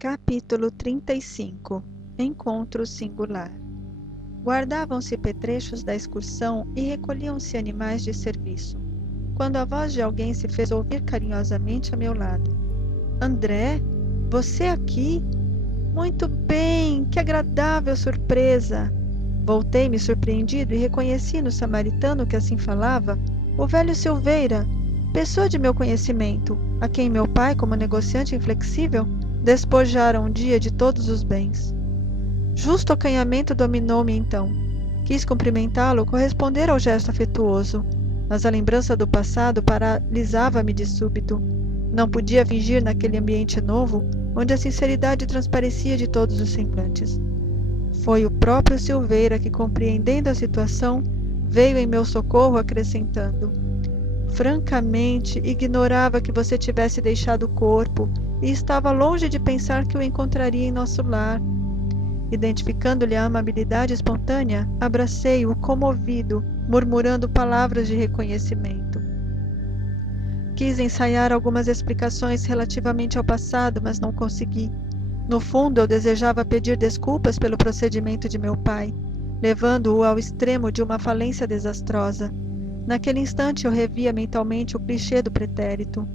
Capítulo 35 Encontro singular. Guardavam-se petrechos da excursão e recolhiam-se animais de serviço, quando a voz de alguém se fez ouvir carinhosamente a meu lado. André, você aqui? Muito bem, que agradável surpresa! Voltei-me surpreendido e reconheci no samaritano que assim falava o velho Silveira, pessoa de meu conhecimento, a quem meu pai, como negociante inflexível, despojara um dia de todos os bens. Justo acanhamento dominou-me então. Quis cumprimentá-lo, corresponder ao gesto afetuoso, mas a lembrança do passado paralisava-me de súbito. Não podia fingir naquele ambiente novo, onde a sinceridade transparecia de todos os semblantes. Foi o próprio Silveira que, compreendendo a situação, veio em meu socorro acrescentando: francamente, ignorava que você tivesse deixado o corpo e estava longe de pensar que o encontraria em nosso lar. Identificando-lhe a amabilidade espontânea, abracei-o comovido, murmurando palavras de reconhecimento. Quis ensaiar algumas explicações relativamente ao passado, mas não consegui. No fundo, eu desejava pedir desculpas pelo procedimento de meu pai, levando-o ao extremo de uma falência desastrosa. Naquele instante eu revia mentalmente o clichê do pretérito.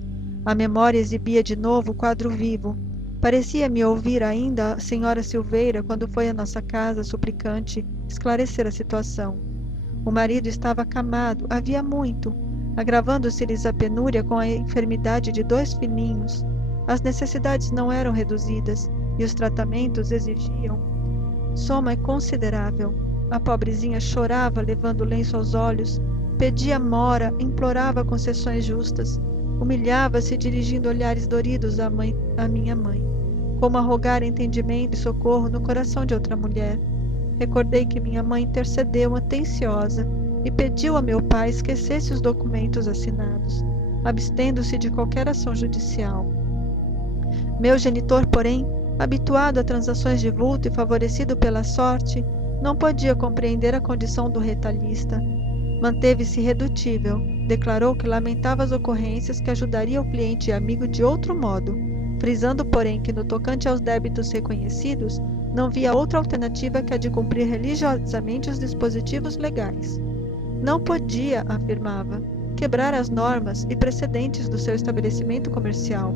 A memória exibia de novo o quadro vivo. Parecia-me ouvir ainda a senhora Silveira quando foi à nossa casa, suplicante, esclarecer a situação. O marido estava acamado, havia muito, agravando-se-lhes a penúria com a enfermidade de 2 filhinhos. As necessidades não eram reduzidas e os tratamentos exigiam soma considerável. A pobrezinha chorava, levando o lenço aos olhos, pedia mora, implorava concessões justas, humilhava-se dirigindo olhares doridos à minha mãe, como a rogar entendimento e socorro no coração de outra mulher. Recordei que minha mãe intercedeu atenciosa e pediu a meu pai esquecesse os documentos assinados, abstendo-se de qualquer ação judicial. Meu genitor, porém, habituado a transações de vulto e favorecido pela sorte, não podia compreender a condição do retalhista. Manteve-se irredutível, declarou que lamentava as ocorrências, que ajudaria o cliente e amigo de outro modo, frisando, porém, que no tocante aos débitos reconhecidos, não via outra alternativa que a de cumprir religiosamente os dispositivos legais. Não podia, afirmava, quebrar as normas e precedentes do seu estabelecimento comercial.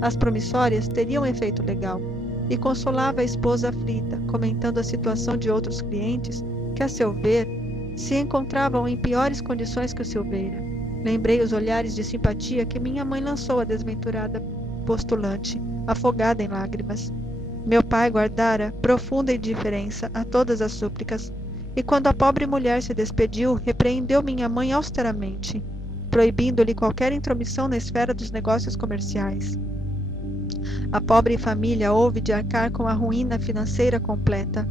As promissórias teriam efeito legal, e consolava a esposa aflita, comentando a situação de outros clientes que, a seu ver, se encontravam em piores condições que o Silveira. Lembrei os olhares de simpatia que minha mãe lançou à desventurada postulante, afogada em lágrimas. Meu pai guardara profunda indiferença a todas as súplicas, e quando a pobre mulher se despediu, repreendeu minha mãe austeramente, proibindo-lhe qualquer intromissão na esfera dos negócios comerciais. A pobre família houve de arcar com a ruína financeira completa.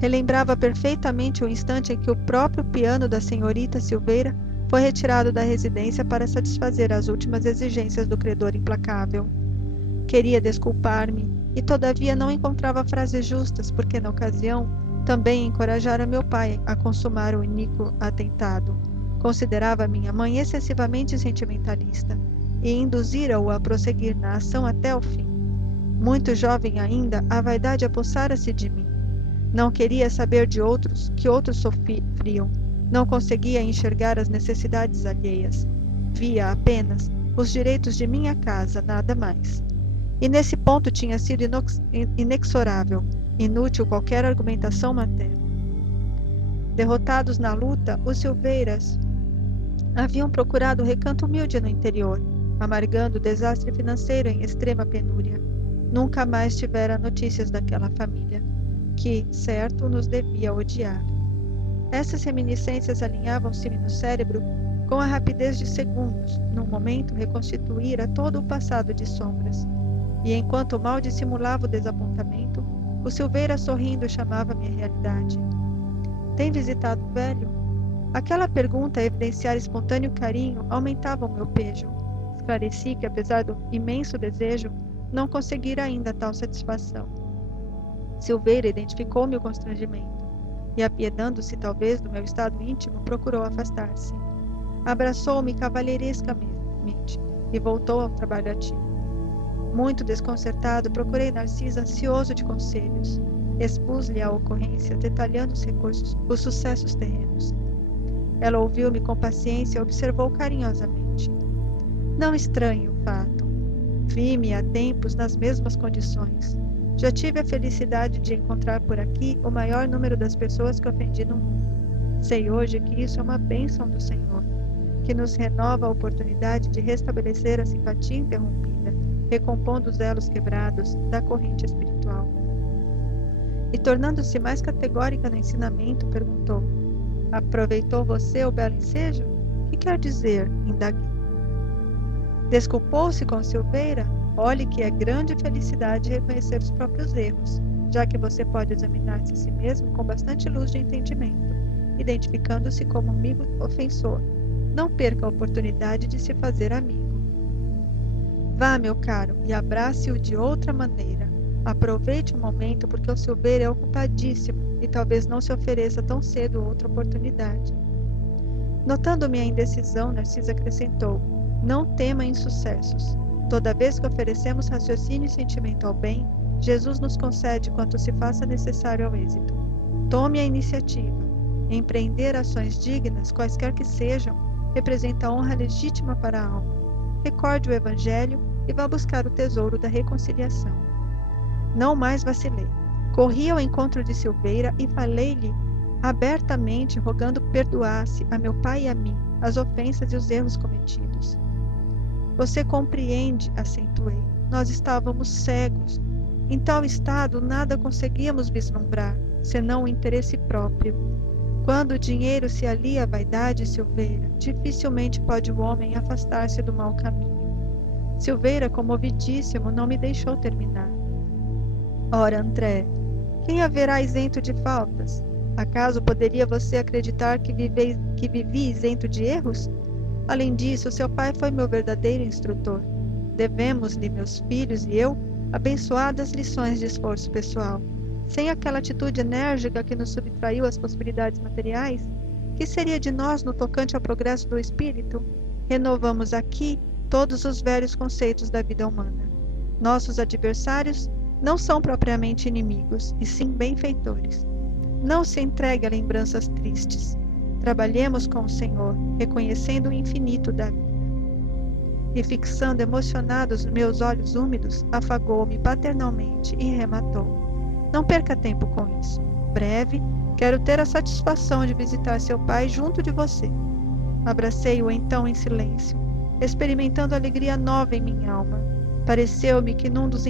Relembrava perfeitamente o instante em que o próprio piano da senhorita Silveira foi retirado da residência para satisfazer as últimas exigências do credor implacável. Queria desculpar-me, e todavia não encontrava frases justas, porque na ocasião também encorajara meu pai a consumar o iníquo atentado. Considerava minha mãe excessivamente sentimentalista, e induzira-o a prosseguir na ação até o fim. Muito jovem ainda, a vaidade apossara-se de mim. Não queria saber de outros, que outros sofriam. Não conseguia enxergar as necessidades alheias. Via apenas os direitos de minha casa, nada mais. E nesse ponto tinha sido inexorável, inútil qualquer argumentação materna. Derrotados na luta, os Silveiras haviam procurado um recanto humilde no interior, amargando o desastre financeiro em extrema penúria. Nunca mais tivera notícias daquela família, que, certo, nos devia odiar. Essas reminiscências alinhavam-se-me no cérebro com a rapidez de segundos, num momento reconstituíra todo o passado de sombras. E enquanto mal dissimulava o desapontamento, o Silveira sorrindo chamava-me à realidade. Tem visitado o velho? Aquela pergunta a evidenciar espontâneo carinho aumentava o meu pejo. Esclareci que, apesar do imenso desejo, não conseguira ainda tal satisfação. Silveira identificou-me o constrangimento e, apiedando-se talvez do meu estado íntimo, procurou afastar-se. Abraçou-me cavalheirescamente e voltou ao trabalho ativo. Muito desconcertado, procurei Narcisa ansioso de conselhos. Expus-lhe a ocorrência, detalhando os sucessos terrenos. Ela ouviu-me com paciência e observou carinhosamente. Não estranho o fato. Vi-me há tempos nas mesmas condições. Já tive a felicidade de encontrar por aqui o maior número das pessoas que ofendi no mundo. Sei hoje que isso é uma bênção do Senhor, que nos renova a oportunidade de restabelecer a simpatia interrompida, recompondo os elos quebrados da corrente espiritual. E tornando-se mais categórica no ensinamento, perguntou: aproveitou você o belo ensejo? Que quer dizer? Indaguei. Desculpou-se com Silveira? Olhe que é grande felicidade reconhecer os próprios erros, já que você pode examinar-se a si mesmo com bastante luz de entendimento, identificando-se como amigo ofensor. Não perca a oportunidade de se fazer amigo. Vá, meu caro, e abrace-o de outra maneira. Aproveite o momento, porque o Silveira é ocupadíssimo e talvez não se ofereça tão cedo outra oportunidade. Notando minha indecisão, Narcisa acrescentou: não tema insucessos. Toda vez que oferecemos raciocínio e sentimento ao bem, Jesus nos concede quanto se faça necessário ao êxito. Tome a iniciativa. Empreender ações dignas, quaisquer que sejam, representa honra legítima para a alma. Recorde o Evangelho e vá buscar o tesouro da reconciliação. Não mais vacilei. Corri ao encontro de Silveira e falei-lhe abertamente, rogando perdoasse a meu pai e a mim as ofensas e os erros cometidos. Você compreende, acentuei. Nós estávamos cegos. Em tal estado, nada conseguíamos vislumbrar, senão o interesse próprio. Quando o dinheiro se alia à vaidade, Silveira, dificilmente pode o homem afastar-se do mau caminho. Silveira, comovidíssimo, não me deixou terminar. Ora, André, quem haverá isento de faltas? Acaso poderia você acreditar que vivi isento de erros? Além disso, seu pai foi meu verdadeiro instrutor. Devemos-lhe, meus filhos e eu, abençoadas lições de esforço pessoal. Sem aquela atitude enérgica que nos subtraiu às possibilidades materiais, que seria de nós no tocante ao progresso do espírito? Renovamos aqui todos os velhos conceitos da vida humana. Nossos adversários não são propriamente inimigos, e sim benfeitores. Não se entregue a lembranças tristes. Trabalhemos com o Senhor, reconhecendo o infinito da vida. E fixando emocionados meus olhos úmidos, afagou-me paternalmente e rematou: não perca tempo com isso. Breve, quero ter a satisfação de visitar seu pai junto de você. Abracei-o então em silêncio, experimentando alegria nova em minha alma. Pareceu-me que num dos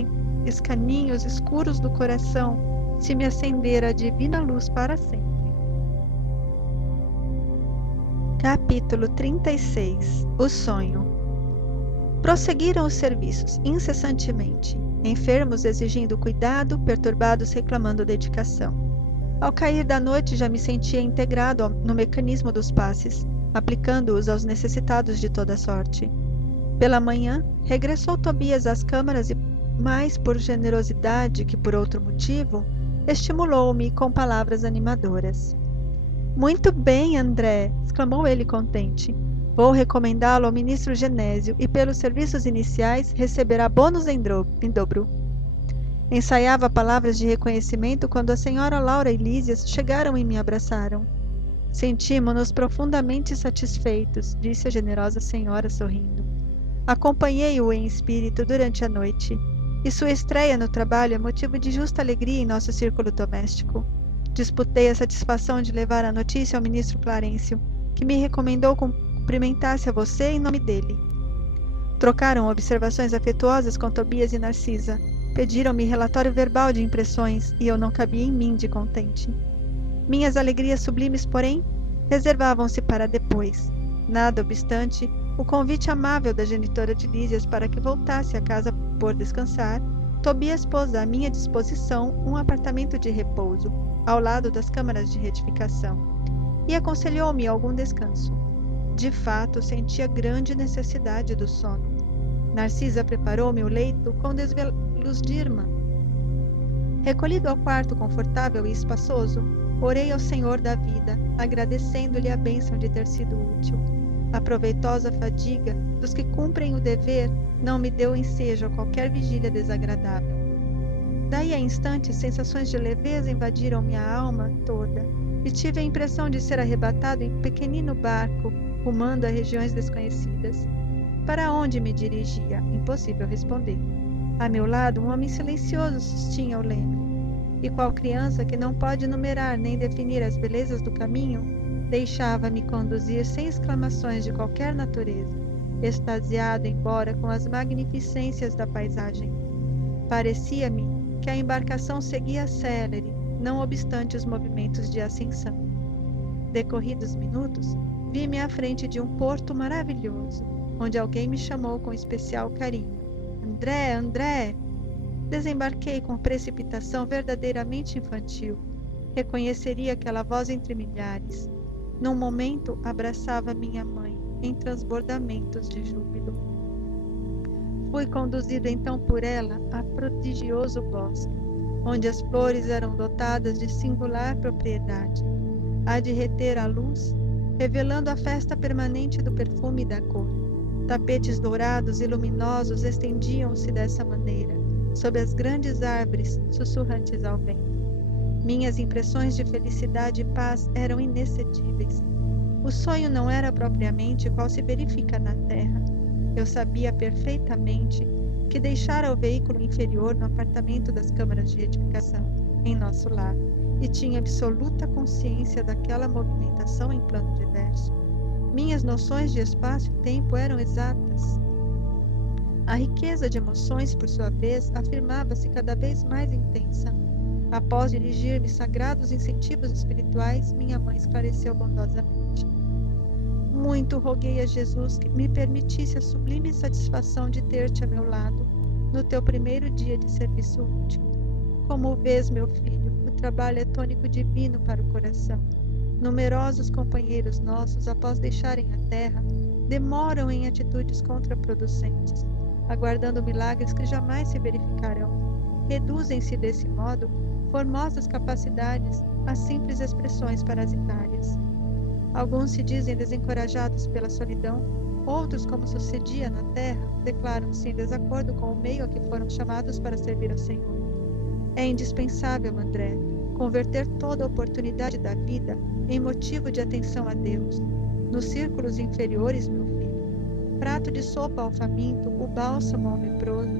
escaninhos escuros do coração se me acendera a divina luz para sempre. Capítulo 36. O sonho. Prosseguiram os serviços incessantemente, enfermos exigindo cuidado, perturbados reclamando dedicação. Ao cair da noite já me sentia integrado no mecanismo dos passes, aplicando-os aos necessitados de toda sorte. Pela manhã, regressou Tobias às câmaras e, mais por generosidade que por outro motivo, estimulou-me com palavras animadoras. Muito bem, André, exclamou ele contente. Vou recomendá-lo ao ministro Genésio e pelos serviços iniciais receberá bônus em dobro. Ensaiava palavras de reconhecimento quando a senhora Laura e Lísias chegaram e me abraçaram. Sentimos-nos profundamente satisfeitos, disse a generosa senhora sorrindo. Acompanhei-o em espírito durante a noite, e sua estreia no trabalho é motivo de justa alegria em nosso círculo doméstico. Disputei a satisfação de levar a notícia ao ministro Clarencio, que me recomendou cumprimentasse a você em nome dele. Trocaram observações afetuosas com Tobias e Narcisa. Pediram-me relatório verbal de impressões, e eu não cabia em mim de contente. Minhas alegrias sublimes, porém, reservavam-se para depois. Nada obstante, o convite amável da genitora de Lísias para que voltasse à casa por descansar, Tobias pôs à minha disposição um apartamento de repouso, ao lado das câmaras de retificação, e aconselhou-me algum descanso. De fato, sentia grande necessidade do sono. Narcisa preparou-me o leito com desvelos de irmã. Recolhido ao quarto confortável e espaçoso, orei ao Senhor da vida, agradecendo-lhe a bênção de ter sido útil. A proveitosa fadiga dos que cumprem o dever não me deu ensejo a qualquer vigília desagradável. Daí a instantes, sensações de leveza invadiram minha alma toda, e tive a impressão de ser arrebatado em pequenino barco, rumando a regiões desconhecidas. Para onde me dirigia? Impossível responder. A meu lado, um homem silencioso sustinha o leme, e qual criança que não pode numerar nem definir as belezas do caminho, deixava-me conduzir sem exclamações de qualquer natureza, extasiado embora com as magnificências da paisagem. Parecia-me que a embarcação seguia célere, não obstante os movimentos de ascensão. Decorridos minutos, vi-me à frente de um porto maravilhoso, onde alguém me chamou com especial carinho. André, André! Desembarquei com precipitação verdadeiramente infantil. Reconheceria aquela voz entre milhares. Num momento, abraçava minha mãe, em transbordamentos de júbilo. Fui conduzido então por ela a prodigioso bosque, onde as flores eram dotadas de singular propriedade, a de reter a luz, revelando a festa permanente do perfume e da cor. Tapetes dourados e luminosos estendiam-se dessa maneira, sob as grandes árvores sussurrantes ao vento. Minhas impressões de felicidade e paz eram inexcedíveis. O sonho não era propriamente qual se verifica na terra. Eu sabia perfeitamente que deixara o veículo inferior no apartamento das câmaras de edificação, em nosso lar, e tinha absoluta consciência daquela movimentação em plano diverso. Minhas noções de espaço e tempo eram exatas. A riqueza de emoções, por sua vez, afirmava-se cada vez mais intensa. Após dirigir-me sagrados incentivos espirituais, minha mãe esclareceu bondosamente. Muito roguei a Jesus que me permitisse a sublime satisfação de ter-te a meu lado no teu primeiro dia de serviço útil. Como vês, meu filho, o trabalho é tônico divino para o coração. Numerosos companheiros nossos, após deixarem a terra, demoram em atitudes contraproducentes, aguardando milagres que jamais se verificarão. Reduzem-se desse modo formosas capacidades a simples expressões parasitárias. Alguns se dizem desencorajados pela solidão, outros, como sucedia na terra, declaram-se em desacordo com o meio a que foram chamados para servir ao Senhor. É indispensável, André, converter toda a oportunidade da vida em motivo de atenção a Deus. Nos círculos inferiores, meu filho, prato de sopa ao faminto, o bálsamo ao leproso,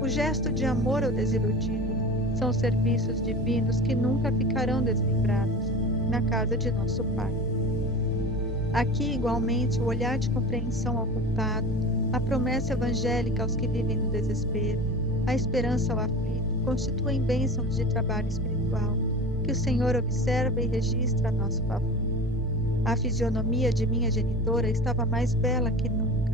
o gesto de amor ao desiludido, são serviços divinos que nunca ficarão deslembrados na casa de nosso Pai. Aqui, igualmente, o olhar de compreensão ao culpado, a promessa evangélica aos que vivem no desespero, a esperança ao aflito, constituem bênçãos de trabalho espiritual, que o Senhor observa e registra a nosso favor. A fisionomia de minha genitora estava mais bela que nunca.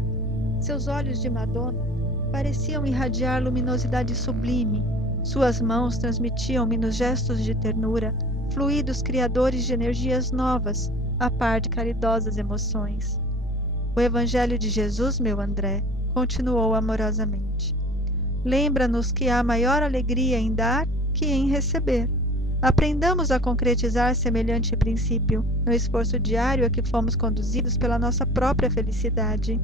Seus olhos de Madonna pareciam irradiar luminosidade sublime. Suas mãos transmitiam-me nos gestos de ternura fluidos criadores de energias novas, a par de caridosas emoções. O Evangelho de Jesus, meu André, continuou amorosamente. Lembra-nos que há maior alegria em dar que em receber. Aprendamos a concretizar semelhante princípio no esforço diário a que fomos conduzidos pela nossa própria felicidade.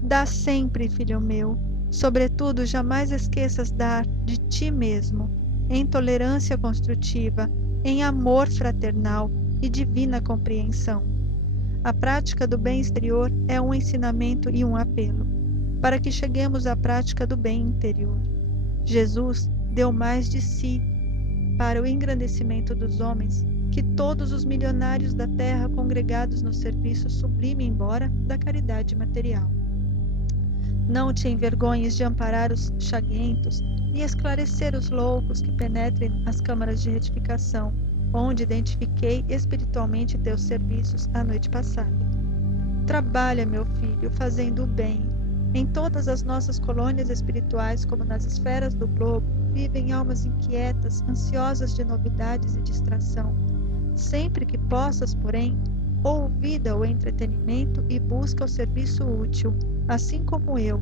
Dá sempre, filho meu. Sobretudo, jamais esqueças dar de ti mesmo, em tolerância construtiva, em amor fraternal e divina compreensão. A prática do bem exterior é um ensinamento e um apelo, para que cheguemos à prática do bem interior. Jesus deu mais de si para o engrandecimento dos homens que todos os milionários da terra congregados no serviço sublime embora da caridade material. Não te envergonhes de amparar os chaguentos e esclarecer os loucos que penetrem as câmaras de retificação, onde identifiquei espiritualmente teus serviços a noite passada. Trabalha, meu filho, fazendo o bem. Em todas as nossas colônias espirituais, como nas esferas do globo, vivem almas inquietas, ansiosas de novidades e distração. Sempre que possas, porém, ouvida o entretenimento e busca o serviço útil, assim como eu,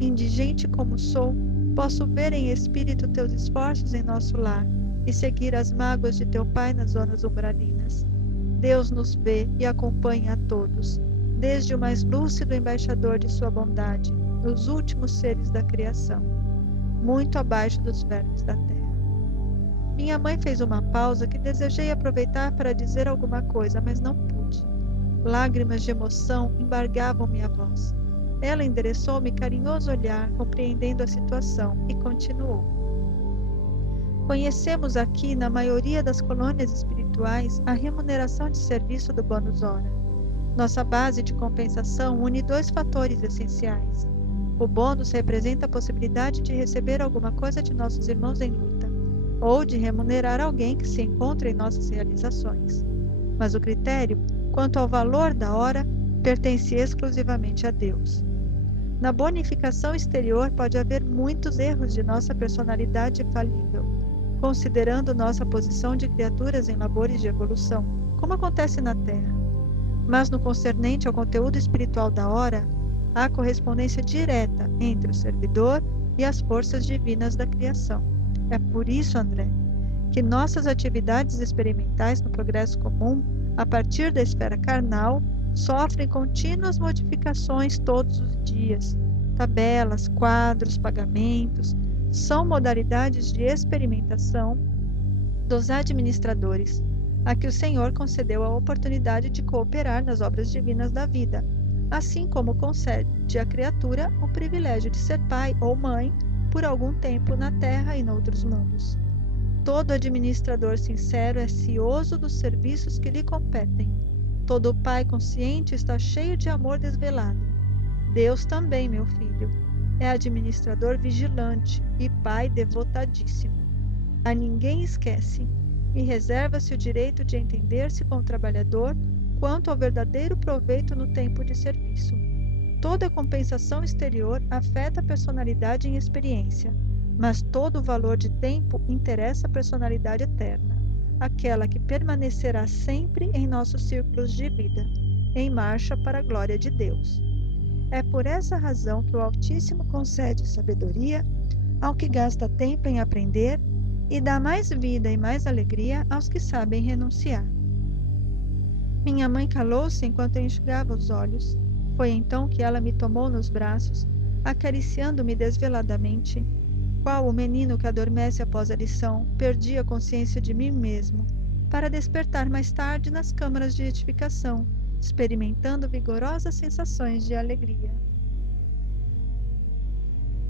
indigente como sou, posso ver em espírito teus esforços em nosso lar e seguir as mágoas de teu Pai nas zonas umbralinas. Deus nos vê e acompanha a todos. desde o mais lúcido embaixador de sua bondade, nos últimos seres da criação, muito abaixo dos vermes da terra. Minha mãe fez uma pausa que desejei aproveitar para dizer alguma coisa, mas não pude. Lágrimas de emoção embargavam minha voz. Ela endereçou-me carinhoso olhar, compreendendo a situação, e continuou. Conhecemos aqui, na maioria das colônias espirituais, a remuneração de serviço do bônus hora. Nossa base de compensação une dois fatores essenciais. O bônus representa a possibilidade de receber alguma coisa de nossos irmãos em luta, ou de remunerar alguém que se encontra em nossas realizações. Mas o critério, quanto ao valor da hora, pertence exclusivamente a Deus. Na bonificação exterior pode haver muitos erros de nossa personalidade falível, considerando nossa posição de criaturas em labores de evolução, como acontece na Terra. Mas no concernente ao conteúdo espiritual da hora, há correspondência direta entre o servidor e as forças divinas da criação. É por isso, André, que nossas atividades experimentais no progresso comum, a partir da esfera carnal, sofrem contínuas modificações todos os dias. Tabelas, quadros, pagamentos, são modalidades de experimentação dos administradores, a que o Senhor concedeu a oportunidade de cooperar nas obras divinas da vida, assim como concede à criatura o privilégio de ser pai ou mãe por algum tempo na Terra e noutros mundos. Todo administrador sincero é cioso dos serviços que lhe competem. Todo pai consciente está cheio de amor desvelado. Deus também, meu filho, é administrador vigilante e pai devotadíssimo. A ninguém esquece e reserva-se o direito de entender-se com o trabalhador quanto ao verdadeiro proveito no tempo de serviço. Toda compensação exterior afeta a personalidade em experiência, mas todo o valor de tempo interessa a personalidade eterna, aquela que permanecerá sempre em nossos círculos de vida, em marcha para a glória de Deus. É por essa razão que o Altíssimo concede sabedoria ao que gasta tempo em aprender e dá mais vida e mais alegria aos que sabem renunciar. Minha mãe calou-se enquanto eu enxugava os olhos. Foi então que ela me tomou nos braços, acariciando-me desveladamente. Qual o menino que adormece após a lição, perdi a consciência de mim mesmo, para despertar mais tarde nas câmaras de edificação, experimentando vigorosas sensações de alegria.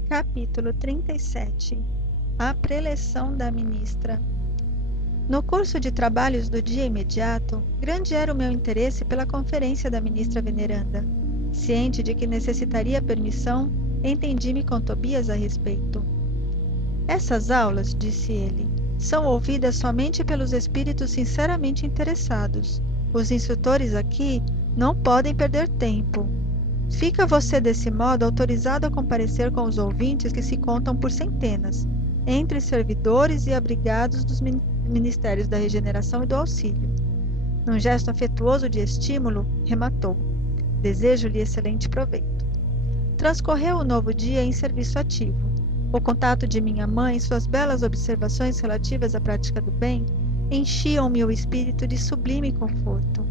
Capítulo 37. A preleção da ministra. No curso de trabalhos do dia imediato, grande era o meu interesse pela conferência da ministra veneranda. Ciente de que necessitaria permissão, entendi-me com Tobias a respeito. Essas aulas, disse ele, são ouvidas somente pelos espíritos sinceramente interessados. Os instrutores aqui não podem perder tempo. Fica você desse modo autorizado a comparecer com os ouvintes que se contam por centenas, entre servidores e abrigados dos ministérios da regeneração e do auxílio. Num gesto afetuoso de estímulo, rematou. Desejo-lhe excelente proveito. Transcorreu o novo dia em serviço ativo. O contato de minha mãe e suas belas observações relativas à prática do bem enchiam-me o espírito de sublime conforto.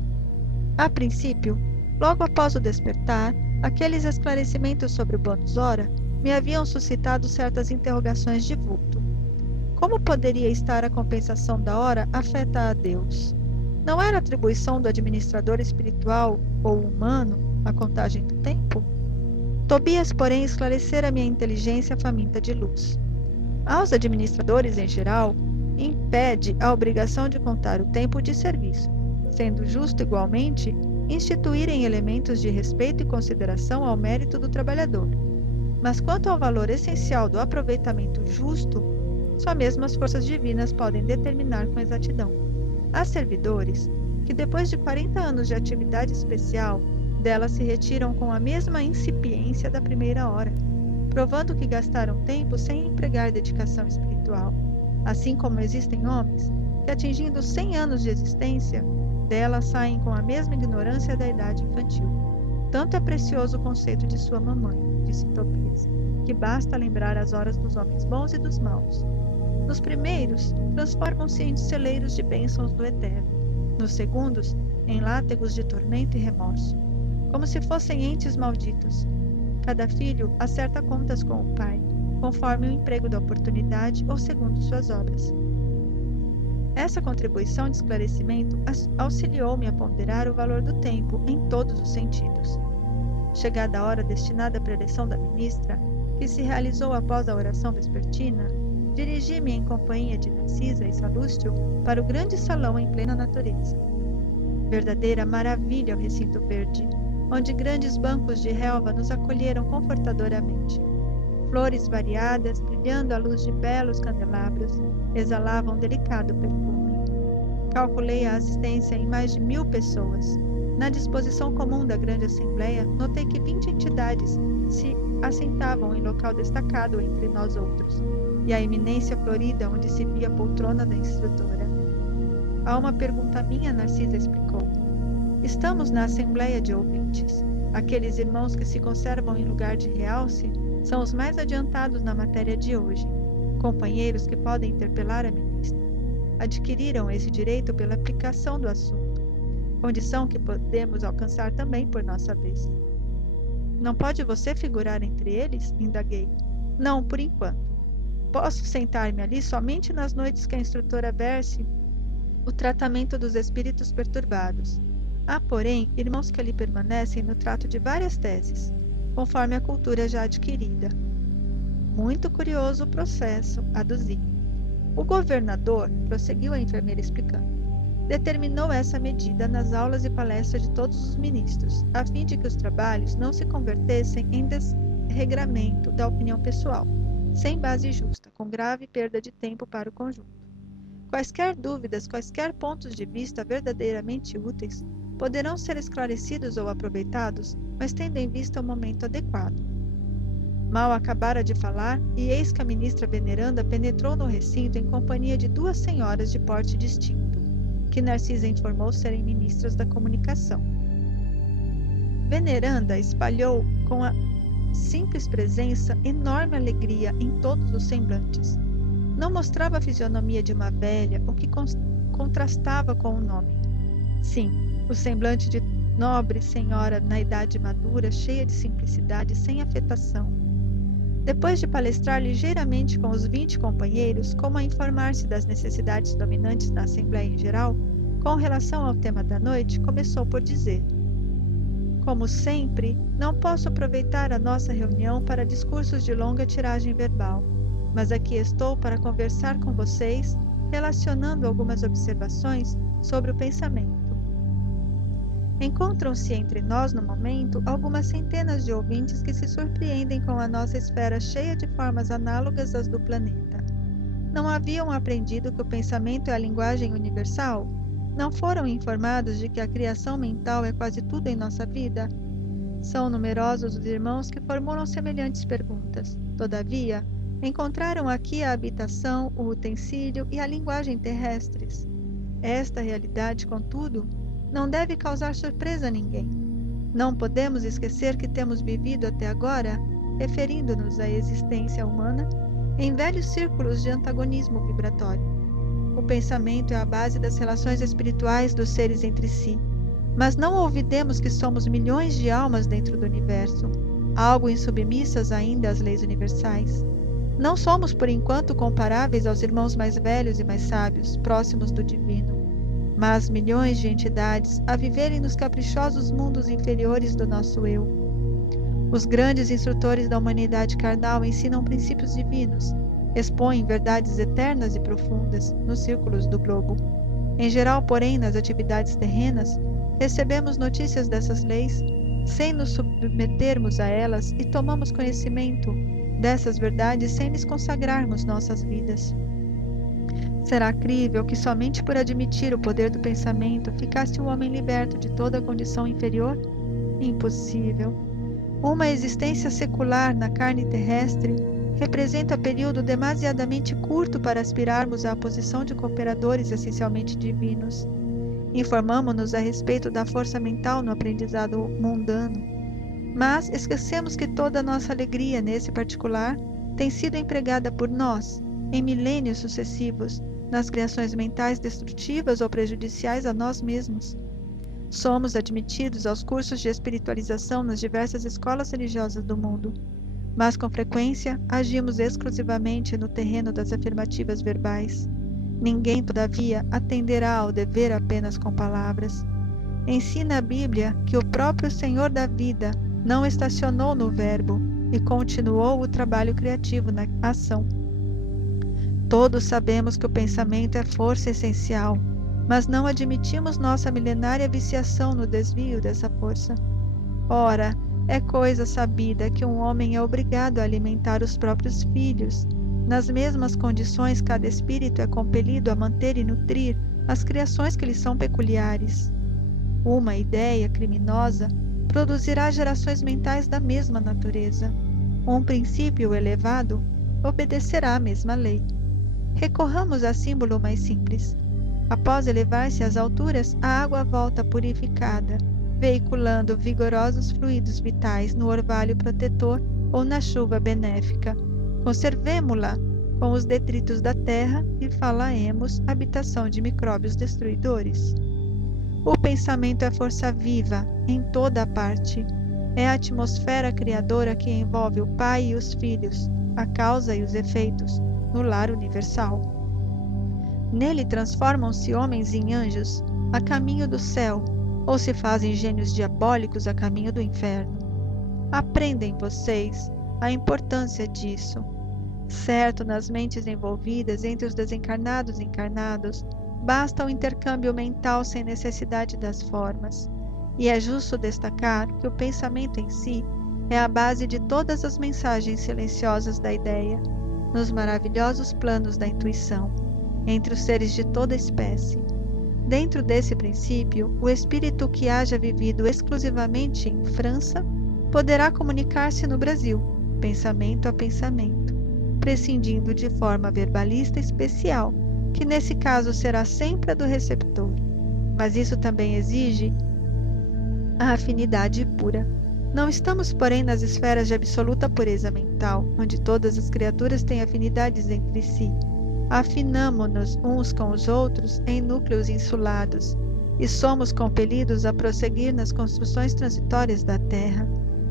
A princípio, logo após o despertar, aqueles esclarecimentos sobre o bônus hora me haviam suscitado certas interrogações de vulto. Como poderia estar a compensação da hora afeta a Deus? Não era atribuição do administrador espiritual ou humano a contagem do tempo? Tobias, porém, esclarecera minha inteligência faminta de luz. Aos administradores, em geral, impede a obrigação de contar o tempo de serviço, sendo justo, igualmente, instituírem elementos de respeito e consideração ao mérito do trabalhador. Mas quanto ao valor essencial do aproveitamento justo, só mesmo as forças divinas podem determinar com exatidão. Há servidores que, depois de 40 anos de atividade especial, dela se retiram com a mesma incipiência da primeira hora, provando que gastaram tempo sem empregar dedicação espiritual. Assim como existem homens que, atingindo 100 anos de existência, dela saem com a mesma ignorância da idade infantil. Tanto é precioso o conceito de sua mamãe, disse Tobias, que basta lembrar as horas dos homens bons e dos maus. Nos primeiros, transformam-se em celeiros de bênçãos do eterno. Nos segundos, em látegos de tormento e remorso. como se fossem entes malditos. Cada filho acerta contas com o pai, conforme o emprego da oportunidade ou segundo suas obras. Essa contribuição de esclarecimento auxiliou-me a ponderar o valor do tempo em todos os sentidos. Chegada a hora destinada à preleção da ministra, que se realizou após a oração vespertina, dirigi-me em companhia de Narcisa e Salústio para o grande salão em plena natureza. Verdadeira maravilha o recinto verde, onde grandes bancos de relva nos acolheram confortadoramente. Flores variadas, brilhando à luz de belos candelabros, exalavam um delicado perfume. Calculei a assistência em mais de 1000 pessoas. Na disposição comum da grande assembleia, notei que 20 entidades se assentavam em local destacado entre nós outros, e a eminência florida onde se via a poltrona da instrutora. A uma pergunta minha, Narcisa explicou: estamos na assembleia de ouvintes. Aqueles irmãos que se conservam em lugar de realce são os mais adiantados na matéria de hoje, companheiros que podem interpelar a ministra. Adquiriram esse direito pela aplicação do assunto, condição que podemos alcançar também por nossa vez. Não pode você figurar entre eles? Indaguei. Não, por enquanto. Posso sentar-me ali somente nas noites que a instrutora verse o tratamento dos espíritos perturbados. Há, porém, irmãos que ali permanecem no trato de várias teses, conforme a cultura já adquirida. Muito curioso o processo, aduzi. O governador, prosseguiu a enfermeira explicando, determinou essa medida nas aulas e palestras de todos os ministros, a fim de que os trabalhos não se convertessem em desregramento da opinião pessoal, sem base justa, com grave perda de tempo para o conjunto. Quaisquer dúvidas, quaisquer pontos de vista verdadeiramente úteis, poderão ser esclarecidos ou aproveitados, mas tendo em vista o momento adequado. Mal acabara de falar, e eis que a ministra veneranda penetrou no recinto em companhia de 2 senhoras de porte distinto, que Narcisa informou serem ministras da comunicação. Veneranda espalhou com a simples presença enorme alegria em todos os semblantes. Não mostrava a fisionomia de uma velha, o que contrastava com o nome. Sim, o semblante de nobre senhora na idade madura, cheia de simplicidade, sem afetação. Depois de palestrar ligeiramente com os 20 companheiros, como a informar-se das necessidades dominantes na Assembleia em geral, com relação ao tema da noite, começou por dizer: como sempre, não posso aproveitar a nossa reunião para discursos de longa tiragem verbal, mas aqui estou para conversar com vocês, relacionando algumas observações sobre o pensamento. Encontram-se entre nós, no momento, algumas centenas de ouvintes que se surpreendem com a nossa esfera cheia de formas análogas às do planeta. Não haviam aprendido que o pensamento é a linguagem universal? Não foram informados de que a criação mental é quase tudo em nossa vida? São numerosos os irmãos que formulam semelhantes perguntas. Todavia, encontraram aqui a habitação, o utensílio e a linguagem terrestres. Esta realidade, contudo, não deve causar surpresa a ninguém. Não podemos esquecer que temos vivido até agora, referindo-nos à existência humana, em velhos círculos de antagonismo vibratório. O pensamento é a base das relações espirituais dos seres entre si, mas não olvidemos que somos milhões de almas dentro do universo, algo insubmissas ainda às leis universais. Não somos, por enquanto, comparáveis aos irmãos mais velhos e mais sábios, próximos do divino, mas milhões de entidades a viverem nos caprichosos mundos inferiores do nosso eu. Os grandes instrutores da humanidade carnal ensinam princípios divinos, expõem verdades eternas e profundas nos círculos do globo. Em geral, porém, nas atividades terrenas, recebemos notícias dessas leis, sem nos submetermos a elas e tomamos conhecimento dessas verdades sem lhes consagrarmos nossas vidas. Será crível que somente por admitir o poder do pensamento ficasse o homem liberto de toda a condição inferior? Impossível. Uma existência secular na carne terrestre representa período demasiadamente curto para aspirarmos à posição de cooperadores essencialmente divinos. Informamo-nos a respeito da força mental no aprendizado mundano, mas esquecemos que toda a nossa alegria nesse particular tem sido empregada por nós, em milênios sucessivos, nas criações mentais destrutivas ou prejudiciais a nós mesmos. Somos admitidos aos cursos de espiritualização nas diversas escolas religiosas do mundo, mas com frequência agimos exclusivamente no terreno das afirmativas verbais. Ninguém, todavia, atenderá ao dever apenas com palavras. Ensina a Bíblia que o próprio Senhor da vida não estacionou no verbo e continuou o trabalho criativo na ação. Todos sabemos que o pensamento é força essencial, mas não admitimos nossa milenária viciação no desvio dessa força. Ora, é coisa sabida que um homem é obrigado a alimentar os próprios filhos. Nas mesmas condições, cada espírito é compelido a manter e nutrir as criações que lhe são peculiares. Uma ideia criminosa produzirá gerações mentais da mesma natureza. Um princípio elevado obedecerá à mesma lei. Recorramos a símbolo mais simples. Após elevar-se às alturas, a água volta purificada, veiculando vigorosos fluidos vitais no orvalho protetor ou na chuva benéfica. Conservemo-la com os detritos da terra e falaemos habitação de micróbios destruidores. O pensamento é força viva em toda a parte. É a atmosfera criadora que envolve o Pai e os filhos, a causa e os efeitos, no lar universal. Nele transformam-se homens em anjos a caminho do céu, ou se fazem gênios diabólicos a caminho do inferno. Aprendem vocês a importância disso. Certo, nas mentes envolvidas entre os desencarnados e encarnados, basta o intercâmbio mental sem necessidade das formas. E é justo destacar que o pensamento em si é a base de todas as mensagens silenciosas da ideia, nos maravilhosos planos da intuição, entre os seres de toda espécie. Dentro desse princípio, o espírito que haja vivido exclusivamente em França poderá comunicar-se no Brasil, pensamento a pensamento, prescindindo de forma verbalista especial, que nesse caso será sempre a do receptor. Mas isso também exige a afinidade pura. Não estamos, porém, nas esferas de absoluta pureza mental, onde todas as criaturas têm afinidades entre si. Afinamo-nos uns com os outros em núcleos insulados, e somos compelidos a prosseguir nas construções transitórias da Terra,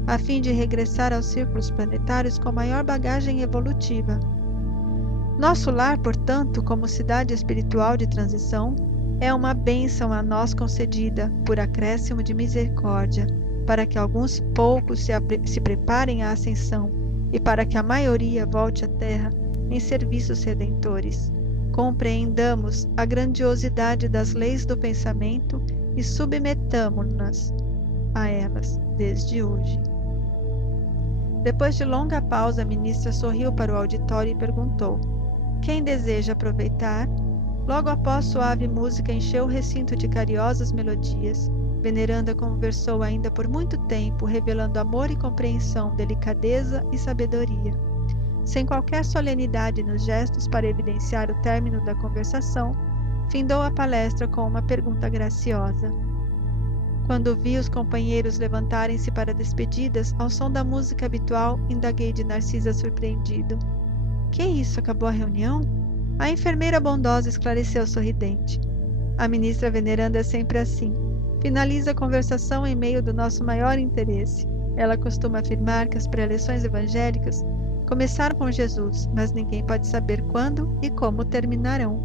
a fim de regressar aos círculos planetários com maior bagagem evolutiva. Nosso lar, portanto, como cidade espiritual de transição, é uma bênção a nós concedida por acréscimo de misericórdia, para que alguns poucos se preparem à ascensão e para que a maioria volte à Terra em serviços redentores. Compreendamos a grandiosidade das leis do pensamento e submetamo-nas a elas desde hoje. Depois de longa pausa, a ministra sorriu para o auditório e perguntou: quem deseja aproveitar? Logo após, suave música encheu o recinto de cariosas melodias. Veneranda conversou ainda por muito tempo, revelando amor e compreensão, delicadeza e sabedoria. Sem qualquer solenidade nos gestos para evidenciar o término da conversação, findou a palestra com uma pergunta graciosa. Quando vi os companheiros levantarem-se para despedidas, ao som da música habitual, indaguei de Narcisa surpreendido. Que isso? Acabou a reunião? A enfermeira bondosa esclareceu sorridente. A ministra veneranda é sempre assim. Finaliza a conversação em meio do nosso maior interesse. Ela costuma afirmar que as preleções evangélicas começaram com Jesus, mas ninguém pode saber quando e como terminarão.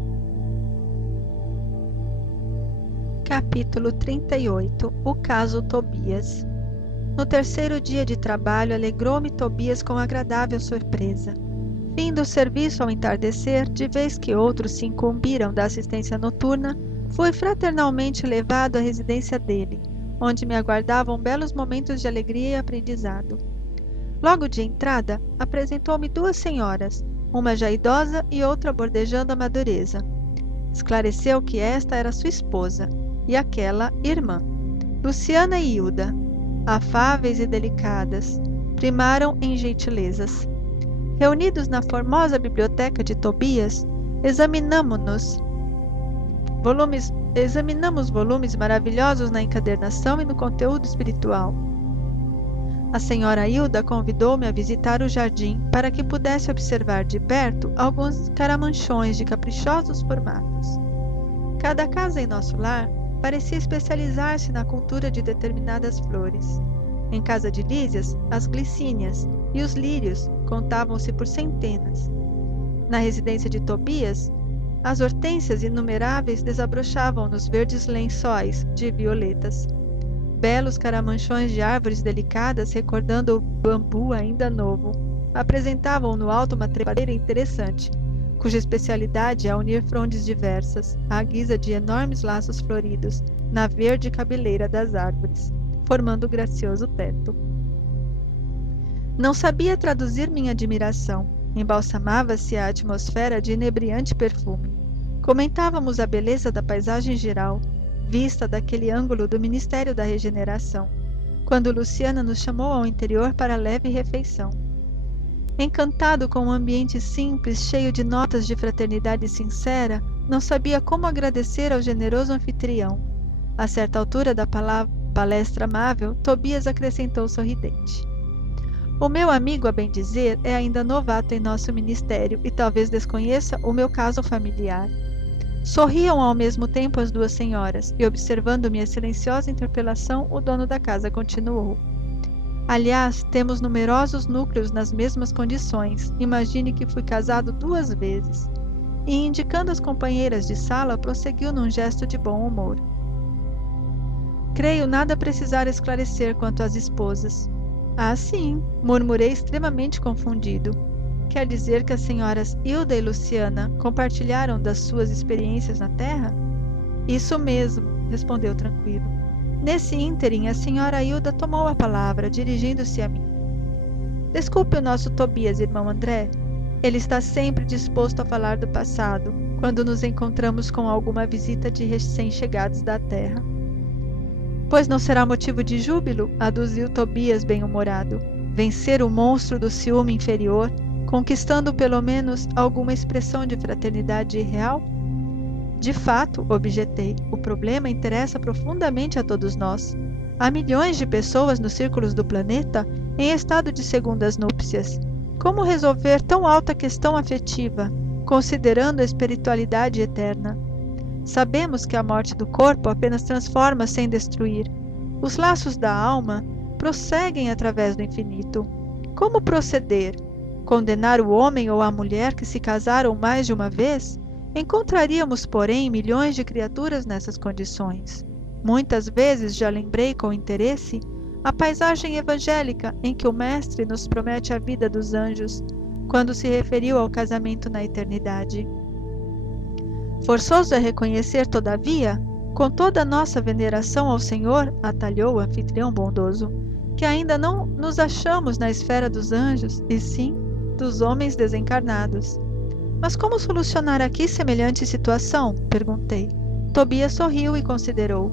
Capítulo 38. O caso Tobias. No terceiro dia de trabalho, alegrou-me Tobias com agradável surpresa. Findo o serviço ao entardecer, de vez que outros se incumbiram da assistência noturna, fui fraternalmente levado à residência dele, onde me aguardavam belos momentos de alegria e aprendizado. Logo de entrada, apresentou-me duas senhoras, uma já idosa e outra bordejando a madureza. Esclareceu que esta era sua esposa, e aquela irmã. Luciana e Hilda, afáveis e delicadas, primaram em gentilezas. Reunidos na formosa biblioteca de Tobias, examinamos volumes maravilhosos na encadernação e no conteúdo espiritual. A senhora Hilda convidou-me a visitar o jardim para que pudesse observar de perto alguns caramanchões de caprichosos formatos. Cada casa em nosso lar parecia especializar-se na cultura de determinadas flores. Em casa de Lísias, as glicínias e os lírios contavam-se por centenas. Na residência de Tobias, as hortênsias inumeráveis desabrochavam nos verdes lençóis de violetas. Belos caramanchões de árvores delicadas, recordando o bambu ainda novo, apresentavam no alto uma trepadeira interessante, cuja especialidade é unir frondes diversas, à guisa de enormes laços floridos, na verde cabeleira das árvores, formando gracioso teto. Não sabia traduzir minha admiração. Embalsamava-se a atmosfera de inebriante perfume. Comentávamos a beleza da paisagem geral, vista daquele ângulo do Ministério da Regeneração, quando Luciana nos chamou ao interior para a leve refeição. Encantado com um ambiente simples, cheio de notas de fraternidade sincera, não sabia como agradecer ao generoso anfitrião. A certa altura da palestra amável, Tobias acrescentou sorridente: "O meu amigo, a bem dizer, é ainda novato em nosso ministério e talvez desconheça o meu caso familiar." Sorriam ao mesmo tempo as duas senhoras, e observando minha silenciosa interpelação, o dono da casa continuou: "Aliás, temos numerosos núcleos nas mesmas condições. Imagine que fui casado 2 vezes." E, indicando as companheiras de sala, prosseguiu num gesto de bom humor: "Creio nada precisar esclarecer quanto às esposas." "Ah, sim," murmurei extremamente confundido. "Quer dizer que as senhoras Hilda e Luciana compartilharam das suas experiências na Terra?" "Isso mesmo," respondeu tranquilo. Nesse ínterim, a senhora Hilda tomou a palavra, dirigindo-se a mim: "Desculpe o nosso Tobias, irmão André. Ele está sempre disposto a falar do passado, quando nos encontramos com alguma visita de recém-chegados da Terra." "Pois não será motivo de júbilo?" aduziu Tobias bem-humorado. "Vencer o monstro do ciúme inferior, conquistando pelo menos alguma expressão de fraternidade real?" "De fato," objetei, "o problema interessa profundamente a todos nós. Há milhões de pessoas nos círculos do planeta em estado de segundas núpcias. Como resolver tão alta questão afetiva, considerando a espiritualidade eterna? Sabemos que a morte do corpo apenas transforma sem destruir. Os laços da alma prosseguem através do infinito. Como proceder? Condenar o homem ou a mulher que se casaram mais de uma vez? Encontraríamos, porém, milhões de criaturas nessas condições. Muitas vezes já lembrei com interesse a paisagem evangélica em que o Mestre nos promete a vida dos anjos, quando se referiu ao casamento na eternidade. Forçoso é reconhecer, todavia, com toda a nossa veneração ao Senhor, atalhou o anfitrião bondoso, que ainda não nos achamos na esfera dos anjos, e sim dos homens desencarnados. "Mas como solucionar aqui semelhante situação?" perguntei. Tobias sorriu e considerou.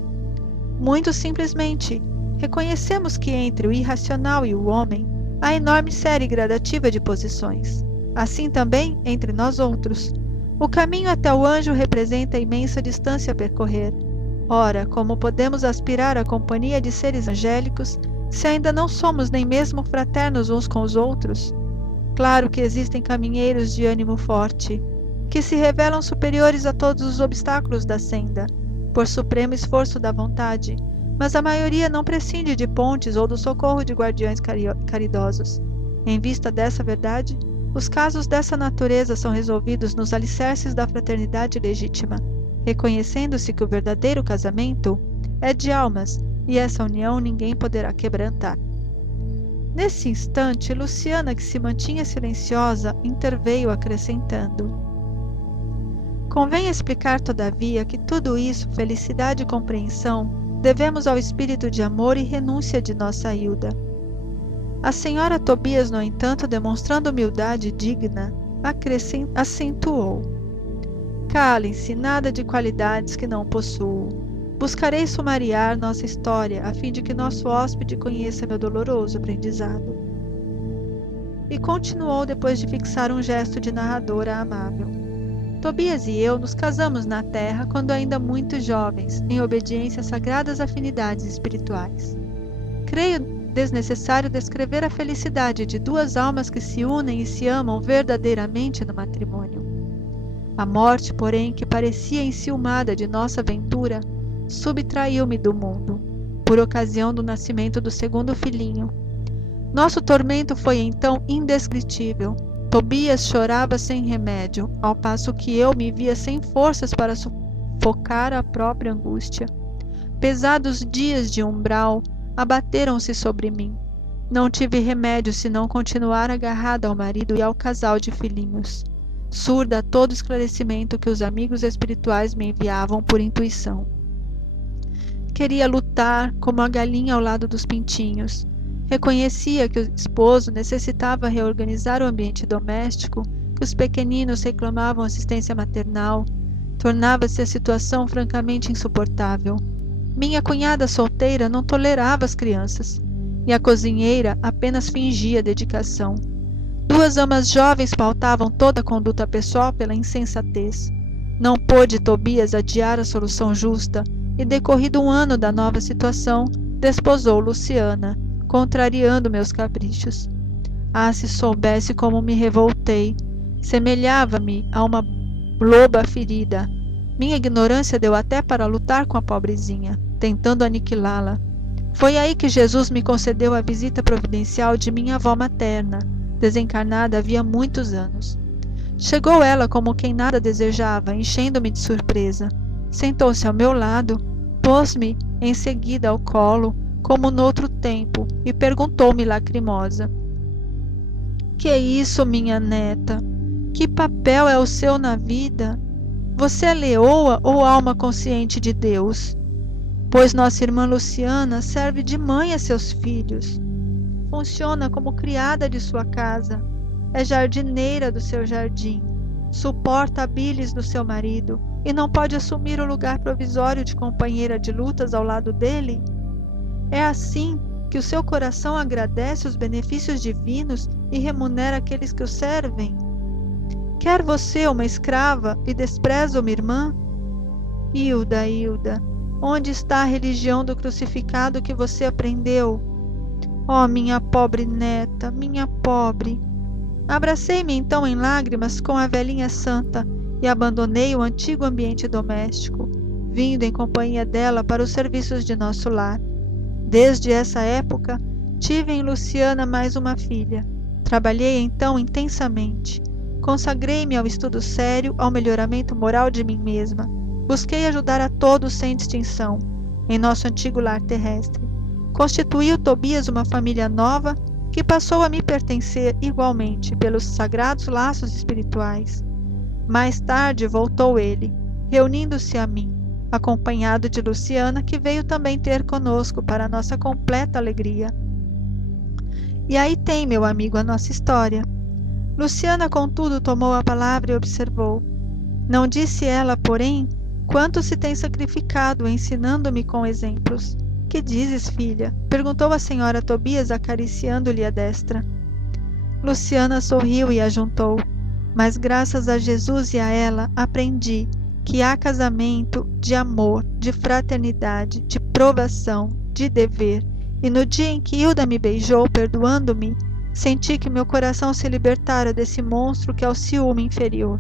"Muito simplesmente. Reconhecemos que entre o irracional e o homem há enorme série gradativa de posições. Assim também entre nós outros. O caminho até o anjo representa imensa distância a percorrer. Ora, como podemos aspirar à companhia de seres angélicos se ainda não somos nem mesmo fraternos uns com os outros? Claro que existem caminheiros de ânimo forte, que se revelam superiores a todos os obstáculos da senda, por supremo esforço da vontade, mas a maioria não prescinde de pontes ou do socorro de guardiões caridosos. Em vista dessa verdade, os casos dessa natureza são resolvidos nos alicerces da fraternidade legítima, reconhecendo-se que o verdadeiro casamento é de almas e essa união ninguém poderá quebrantar." Nesse instante, Luciana, que se mantinha silenciosa, interveio acrescentando: "Convém explicar, todavia, que tudo isso, felicidade e compreensão, devemos ao espírito de amor e renúncia de nossa Hilda." A senhora Tobias, no entanto, demonstrando humildade digna, acentuou: "Calem-se, nada de qualidades que não possuo. Buscarei sumariar nossa história, a fim de que nosso hóspede conheça meu doloroso aprendizado." E continuou depois de fixar um gesto de narradora amável: "Tobias e eu nos casamos na Terra quando ainda muito jovens, em obediência às sagradas afinidades espirituais. Creio desnecessário descrever a felicidade de 2 almas que se unem e se amam verdadeiramente no matrimônio. A morte, porém, que parecia enciumada de nossa ventura, subtraiu-me do mundo, por ocasião do nascimento do segundo filhinho. Nosso tormento foi então indescritível. Tobias chorava sem remédio, ao passo que eu me via sem forças para sufocar a própria angústia. Pesados dias de umbral abateram-se sobre mim. Não tive remédio senão continuar agarrada ao marido e ao casal de filhinhos, surda a todo esclarecimento que os amigos espirituais me enviavam por intuição. Queria lutar como a galinha ao lado dos pintinhos. Reconhecia que o esposo necessitava reorganizar o ambiente doméstico, que os pequeninos reclamavam assistência maternal. Tornava-se a situação francamente insuportável. Minha cunhada solteira não tolerava as crianças, e a cozinheira apenas fingia dedicação. Duas amas jovens pautavam toda a conduta pessoal pela insensatez. Não pôde Tobias adiar a solução justa, e decorrido um ano da nova situação, desposou Luciana, contrariando meus caprichos. Ah, se soubesse como me revoltei! Semelhava-me a uma loba ferida. Minha ignorância deu até para lutar com a pobrezinha, tentando aniquilá-la. Foi aí que Jesus me concedeu a visita providencial de minha avó materna, desencarnada havia muitos anos. Chegou ela como quem nada desejava, enchendo-me de surpresa. Sentou-se ao meu lado, pôs-me em seguida ao colo, como noutro tempo, e perguntou-me lacrimosa: "Que é isso, minha neta? Que papel é o seu na vida? Você é leoa ou alma consciente de Deus? Pois nossa irmã Luciana serve de mãe a seus filhos. Funciona como criada de sua casa, é jardineira do seu jardim, suporta a bilis do seu marido e não pode assumir o lugar provisório de companheira de lutas ao lado dele? É assim que o seu coração agradece os benefícios divinos e remunera aqueles que o servem? Quer você uma escrava e despreza uma irmã? Hilda, Hilda, onde está a religião do crucificado que você aprendeu? Oh, minha pobre neta, minha pobre! Abracei-me então em lágrimas com a velhinha santa e abandonei o antigo ambiente doméstico, vindo em companhia dela para os serviços de nosso lar. Desde essa época, tive em Luciana mais uma filha. Trabalhei então intensamente. Consagrei-me ao estudo sério, ao melhoramento moral de mim mesma. Busquei ajudar a todos sem distinção, em nosso antigo lar terrestre. Constituiu Tobias uma família nova que passou a me pertencer igualmente pelos sagrados laços espirituais. Mais tarde voltou ele, reunindo-se a mim, acompanhado de Luciana, que veio também ter conosco para nossa completa alegria. E aí tem, meu amigo, a nossa história. Luciana, contudo, tomou a palavra e observou. Não disse ela, porém, quanto se tem sacrificado ensinando-me com exemplos. Que dizes, filha? Perguntou a senhora Tobias, acariciando-lhe a destra. Luciana sorriu e ajuntou. Mas graças a Jesus e a ela aprendi que há casamento de amor, de fraternidade, de provação, de dever. E no dia em que Hilda me beijou, perdoando-me, senti que meu coração se libertara desse monstro que é o ciúme inferior.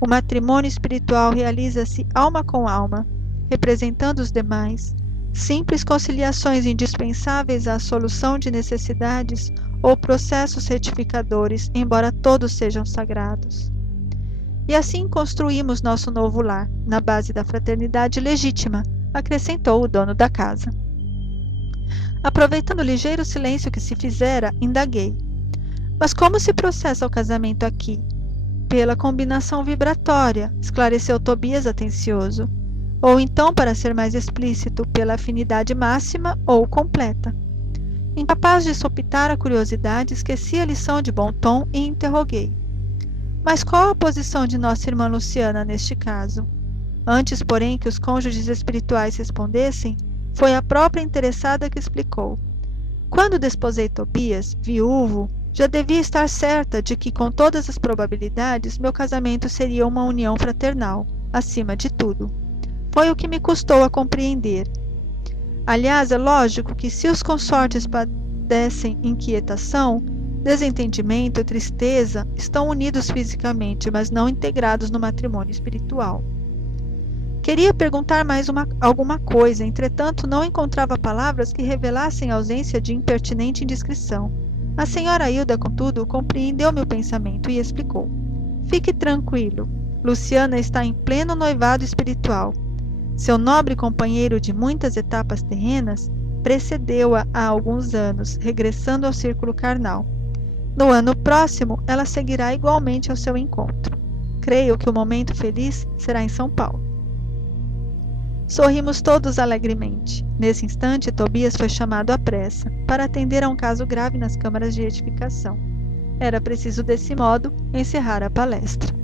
O matrimônio espiritual realiza-se alma com alma, representando os demais. Simples conciliações indispensáveis à solução de necessidades ou processos retificadores, embora todos sejam sagrados. E assim construímos nosso novo lar, na base da fraternidade legítima, acrescentou o dono da casa. Aproveitando o ligeiro silêncio que se fizera, indaguei. Mas como se processa o casamento aqui? Pela combinação vibratória, esclareceu Tobias atencioso. Ou então, para ser mais explícito, pela afinidade máxima ou completa. Incapaz de sopitar a curiosidade, esqueci a lição de bom tom e interroguei. Mas qual a posição de nossa irmã Luciana neste caso? Antes, porém, que os cônjuges espirituais respondessem, foi a própria interessada que explicou. Quando desposei Tobias, viúvo, já devia estar certa de que, com todas as probabilidades, meu casamento seria uma união fraternal, acima de tudo. Foi o que me custou a compreender. Aliás, é lógico que se os consortes padecem inquietação, desentendimento e tristeza, estão unidos fisicamente, mas não integrados no matrimônio espiritual. Queria perguntar mais alguma coisa, entretanto não encontrava palavras que revelassem a ausência de impertinente indiscrição. A senhora Hilda, contudo, compreendeu meu pensamento e explicou. Fique tranquilo. Luciana está em pleno noivado espiritual. Seu nobre companheiro de muitas etapas terrenas precedeu-a há alguns anos, regressando ao círculo carnal. No ano próximo, ela seguirá igualmente ao seu encontro. Creio que o momento feliz será em São Paulo. Sorrimos todos alegremente. Nesse instante, Tobias foi chamado à pressa para atender a um caso grave nas câmaras de edificação. Era preciso, desse modo, encerrar a palestra.